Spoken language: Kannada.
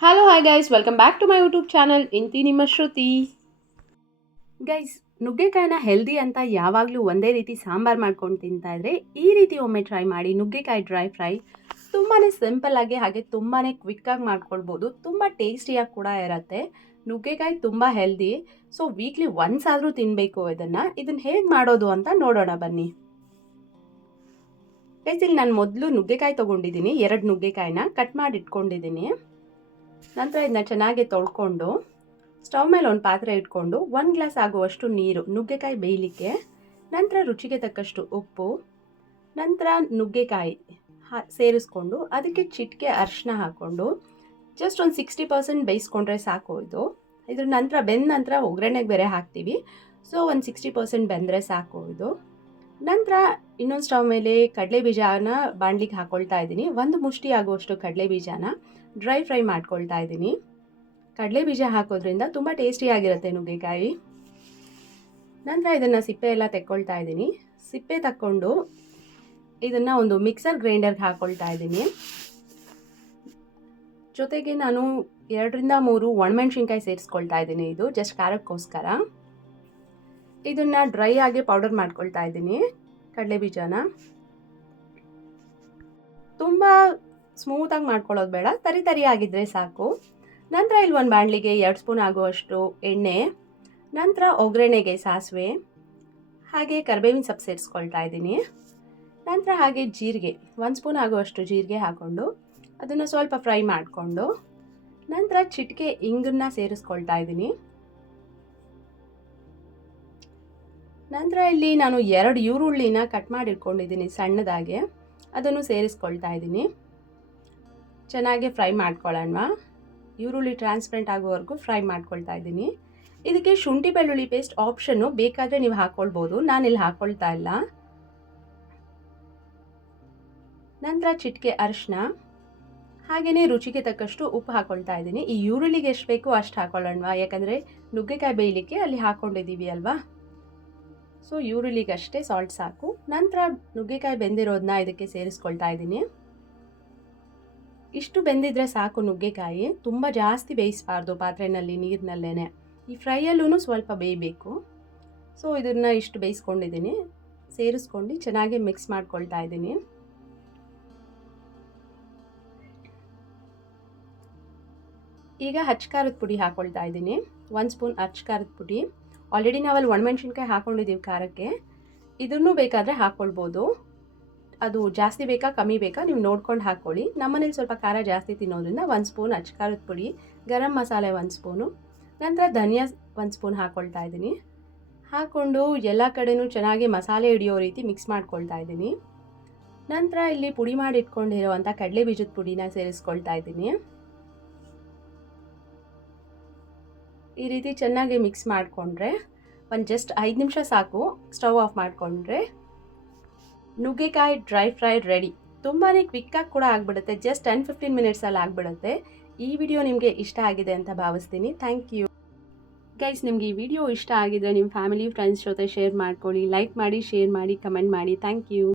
Hello hi guys, welcome back to my YouTube channel. ಇಂತಿ ನಿಮ್ಮ ಶ್ರುತಿ. ಗೈಸ್, ನುಗ್ಗೆಕಾಯಿನ ಹೆಲ್ದಿ ಅಂತ ಯಾವಾಗಲೂ ಒಂದೇ ರೀತಿ ಸಾಂಬಾರು ಮಾಡ್ಕೊಂಡು ತಿಂತಾ ಇದ್ರೆ ಈ ರೀತಿ ಒಮ್ಮೆ ಟ್ರೈ ಮಾಡಿ. ನುಗ್ಗೆಕಾಯಿ ಡ್ರೈ ಫ್ರೈ ತುಂಬಾ ಸಿಂಪಲ್ ಆಗಿ ಹಾಗೆ ತುಂಬಾ ಕ್ವಿಕ್ಕಾಗಿ ಮಾಡ್ಕೊಳ್ಬೋದು. ತುಂಬ ಟೇಸ್ಟಿಯಾಗಿ ಕೂಡ ಇರುತ್ತೆ. ನುಗ್ಗೆಕಾಯಿ ತುಂಬ ಹೆಲ್ದಿ. ಸೊ ವೀಕ್ಲಿ ಒನ್ಸ್ ಆದರೂ ತಿನ್ನಬೇಕು ಇದನ್ನು ಹೇಗೆ ಮಾಡೋದು ಅಂತ ನೋಡೋಣ ಬನ್ನಿ. ಗೈಸ್, ಇಲ್ಲಿ ನಾನು ಮೊದಲು ನುಗ್ಗೆಕಾಯಿ ತೊಗೊಂಡಿದ್ದೀನಿ. 2 ನುಗ್ಗೆಕಾಯಿನ ಕಟ್ ಮಾಡಿ ಇಟ್ಕೊಂಡಿದ್ದೀನಿ. ನಂತರ ಇದನ್ನ ಚೆನ್ನಾಗಿ ತೊಳ್ಕೊಂಡು ಸ್ಟವ್ ಮೇಲೆ ಒಂದು ಪಾತ್ರೆ ಇಟ್ಕೊಂಡು 1 ಗ್ಲಾಸ್ ಆಗುವಷ್ಟು ನೀರು ನುಗ್ಗೆಕಾಯಿ ಬೇಯಲಿಕ್ಕೆ, ನಂತರ ರುಚಿಗೆ ತಕ್ಕಷ್ಟು ಉಪ್ಪು, ನಂತರ ನುಗ್ಗೆಕಾಯಿ ಸೇರಿಸ್ಕೊಂಡು ಅದಕ್ಕೆ ಚಿಟಿಕೆ ಅರಿಶಿನ ಹಾಕ್ಕೊಂಡು ಜಸ್ಟ್ ಒಂದು 60% ಬೇಯಿಸ್ಕೊಂಡ್ರೆ ಸಾಕು. ಇದ್ರ ನಂತರ ಬೆಂದ ನಂತರ ಒಗ್ಗರಣೆಗೆ ಬೇರೆ ಹಾಕ್ತೀವಿ. ಸೊ ಒಂದು 60% ಬೆಂದರೆ ಸಾಕು. ನಂತರ ಇನ್ನೊಂದು ಸ್ಟವ್ ಮೇಲೆ ಕಡಲೆ ಬೀಜನ ಬಾಣಲಿಗೆ ಹಾಕ್ಕೊಳ್ತಾ ಇದ್ದೀನಿ. 1 ಮುಷ್ಟಿ ಆಗುವಷ್ಟು ಕಡಲೆ ಬೀಜನ ಡ್ರೈ ಫ್ರೈ ಮಾಡ್ಕೊಳ್ತಾ ಇದ್ದೀನಿ. ಕಡಲೆ ಬೀಜ ಹಾಕೋದ್ರಿಂದ ತುಂಬ ಟೇಸ್ಟಿಯಾಗಿರುತ್ತೆ ನುಗ್ಗೆಕಾಯಿ. ನಂತರ ಇದನ್ನು ಸಿಪ್ಪೆ ಎಲ್ಲ ತೆಕ್ಕೊಳ್ತಾ ಇದ್ದೀನಿ. ಸಿಪ್ಪೆ ತಕ್ಕೊಂಡು ಇದನ್ನು ಒಂದು ಮಿಕ್ಸರ್ ಗ್ರೈಂಡರ್ಗೆ ಹಾಕ್ಕೊಳ್ತಾ ಇದ್ದೀನಿ. ಜೊತೆಗೆ ನಾನು 2ರಿಂದ 3 ಒಣಮೆಣಸಿನ್ಕಾಯಿ ಸೇರಿಸ್ಕೊಳ್ತಾ ಇದ್ದೀನಿ. ಇದು ಜಸ್ಟ್ ಖಾರಕ್ಕೋಸ್ಕರ. ಇದನ್ನು ಡ್ರೈ ಆಗಿ ಪೌಡರ್ ಮಾಡ್ಕೊಳ್ತಾ ಇದ್ದೀನಿ. ಕಡಲೆ ಬೀಜನ ತುಂಬ ಸ್ಮೂತಾಗಿ ಮಾಡ್ಕೊಳ್ಳೋದು ಬೇಡ, ತರಿ ಆಗಿದ್ದರೆ ಸಾಕು. ನಂತರ ಇಲ್ಲಿ ಒಂದು ಬಾಣಲಿಗೆ 2 ಸ್ಪೂನ್ ಆಗುವಷ್ಟು ಎಣ್ಣೆ, ನಂತರ ಒಗ್ಗರಣೆಗೆ ಸಾಸಿವೆ ಹಾಗೆ ಕರಿಬೇವಿನ ಸೊಪ್ಪು ಸೇರಿಸ್ಕೊಳ್ತಾ ಇದ್ದೀನಿ. ನಂತರ ಹಾಗೆ ಜೀರಿಗೆ 1 ಸ್ಪೂನ್ ಆಗುವಷ್ಟು ಜೀರಿಗೆ ಹಾಕ್ಕೊಂಡು ಅದನ್ನು ಸ್ವಲ್ಪ ಫ್ರೈ ಮಾಡಿಕೊಂಡು ನಂತರ ಚಿಟಿಕೆ ಇಂಗನ್ನ ಸೇರಿಸ್ಕೊಳ್ತಾ ಇದ್ದೀನಿ. ನಂತರ ಇಲ್ಲಿ ನಾನು 2 ಈರುಳ್ಳಿನ ಕಟ್ ಮಾಡಿ ಇಟ್ಕೊಂಡಿದ್ದೀನಿ ಸಣ್ಣದಾಗೆ, ಅದನ್ನು ಸೇರಿಸ್ಕೊಳ್ತಾ ಇದ್ದೀನಿ. ಚೆನ್ನಾಗಿ ಫ್ರೈ ಮಾಡ್ಕೊಳ್ಳೋಣ. ಈರುಳ್ಳಿ ಟ್ರಾನ್ಸ್ಪರೆಂಟ್ ಆಗೋವರೆಗೂ ಫ್ರೈ ಮಾಡ್ಕೊಳ್ತಾ ಇದ್ದೀನಿ. ಇದಕ್ಕೆ ಶುಂಠಿ ಬೆಳ್ಳುಳ್ಳಿ ಪೇಸ್ಟ್ ಆಪ್ಷನ್ನು, ಬೇಕಾದರೆ ನೀವು ಹಾಕ್ಕೊಳ್ಬೋದು. ನಾನಿಲ್ಲಿ ಹಾಕ್ಕೊಳ್ತಾ ಇಲ್ಲ. ನಂತರ ಚಿಟಿಕೆ ಅರಿಶಿನ ಹಾಗೆಯೇ ರುಚಿಗೆ ತಕ್ಕಷ್ಟು ಉಪ್ಪು ಹಾಕ್ಕೊಳ್ತಾ ಇದ್ದೀನಿ. ಈ ಈರುಳ್ಳಿಗೆ ಎಷ್ಟು ಬೇಕೋ ಅಷ್ಟು ಹಾಕ್ಕೊಳ್ಳೋಣ, ಯಾಕಂದರೆ ನುಗ್ಗೆಕಾಯಿ ಬೇಯಲಿಕ್ಕೆ ಅಲ್ಲಿ ಹಾಕ್ಕೊಂಡಿದ್ದೀವಿ ಅಲ್ವಾ. ಸೊ ಈರುಳ್ಳಿಗೆ ಅಷ್ಟೇ ಸಾಲ್ಟ್ ಸಾಕು. ನಂತರ ನುಗ್ಗೆಕಾಯಿ ಬೆಂದಿರೋದನ್ನ ಇದಕ್ಕೆ ಸೇರಿಸ್ಕೊಳ್ತಾ ಇದ್ದೀನಿ. ಇಷ್ಟು ಬೆಂದಿದ್ರೆ ಸಾಕು ನುಗ್ಗೆಕಾಯಿ. ತುಂಬ ಜಾಸ್ತಿ ಬೇಯಿಸಬಾರ್ದು ಪಾತ್ರೆಯಲ್ಲಿ, ನೀರಿನಲ್ಲೇ. ಈ ಫ್ರೈಯಲ್ಲೂ ಸ್ವಲ್ಪ ಬೇಯಬೇಕು. ಸೊ ಇದನ್ನು ಇಷ್ಟು ಬೇಯಿಸ್ಕೊಂಡಿದ್ದೀನಿ. ಸೇರಿಸ್ಕೊಂಡು ಚೆನ್ನಾಗಿ ಮಿಕ್ಸ್ ಮಾಡ್ಕೊಳ್ತಾ ಇದ್ದೀನಿ. ಈಗ ಖಾರದ ಪುಡಿ ಹಾಕ್ಕೊಳ್ತಾ ಇದ್ದೀನಿ. 1 ಸ್ಪೂನ್ ಖಾರದ ಪುಡಿ. ಆಲ್ರೆಡಿ ನಾವಲ್ಲಿ ಒಣಮೆಣ್ಸಿನ್ಕಾಯಿ ಹಾಕ್ಕೊಂಡಿದ್ದೀವಿ ಖಾರಕ್ಕೆ. ಇದನ್ನು ಬೇಕಾದರೆ ಹಾಕ್ಕೊಳ್ಬೋದು. ಅದು ಜಾಸ್ತಿ ಬೇಕಾ ಕಮ್ಮಿ ಬೇಕಾ ನೀವು ನೋಡ್ಕೊಂಡು ಹಾಕ್ಕೊಳ್ಳಿ. ನಮ್ಮನೇಲಿ ಸ್ವಲ್ಪ ಖಾರ ಜಾಸ್ತಿ ತಿನ್ನೋದ್ರಿಂದ 1 ಸ್ಪೂನ್ ಖಾರದ ಪುಡಿ, ಗರಂ ಮಸಾಲೆ 1 ಸ್ಪೂನು, ನಂತರ ಧನಿಯಾ 1 ಸ್ಪೂನ್ ಹಾಕ್ಕೊಳ್ತಾ ಇದ್ದೀನಿ. ಹಾಕ್ಕೊಂಡು ಎಲ್ಲ ಕಡೆನೂ ಚೆನ್ನಾಗಿ ಮಸಾಲೆ ಹಿಡಿಯೋ ರೀತಿ ಮಿಕ್ಸ್ ಮಾಡ್ಕೊಳ್ತಾ ಇದ್ದೀನಿ. ನಂತರ ಇಲ್ಲಿ ಪುಡಿ ಮಾಡಿ ಇಟ್ಕೊಂಡಿರೋವಂಥ ಕಡಲೆ ಬೀಜದ ಪುಡಿನ ಸೇರಿಸ್ಕೊಳ್ತಾ ಇದ್ದೀನಿ. ಈ ರೀತಿ ಚೆನ್ನಾಗಿ ಮಿಕ್ಸ್ ಮಾಡಿಕೊಂಡ್ರೆ ಒಂದು ಜಸ್ಟ್ 5 ನಿಮಿಷ ಸಾಕು. ಸ್ಟವ್ ಆಫ್ ಮಾಡಿಕೊಂಡ್ರೆ ನುಗ್ಗೆಕಾಯಿ ಡ್ರೈ ಫ್ರೈ ರೆಡಿ. ತುಂಬಾ ಕ್ವಿಕ್ಕಾಗಿ ಕೂಡ ಆಗಿಬಿಡುತ್ತೆ. ಜಸ್ಟ್ 10-15 ಮಿನಿಟ್ಸಲ್ಲಿ ಆಗಿಬಿಡುತ್ತೆ. ಈ ವಿಡಿಯೋ ನಿಮಗೆ ಇಷ್ಟ ಆಗಿದೆ ಅಂತ ಭಾವಿಸ್ತೀನಿ. Thank you guys. ನಿಮಗೆ ಈ ವಿಡಿಯೋ ಇಷ್ಟ ಆಗಿದ್ರೆ ನಿಮ್ಮ ಫ್ಯಾಮಿಲಿ ಫ್ರೆಂಡ್ಸ್ ಜೊತೆ ಶೇರ್ ಮಾಡ್ಕೊಳ್ಳಿ. ಲೈಕ್ ಮಾಡಿ, ಶೇರ್ ಮಾಡಿ, ಕಮೆಂಟ್ ಮಾಡಿ. Thank you.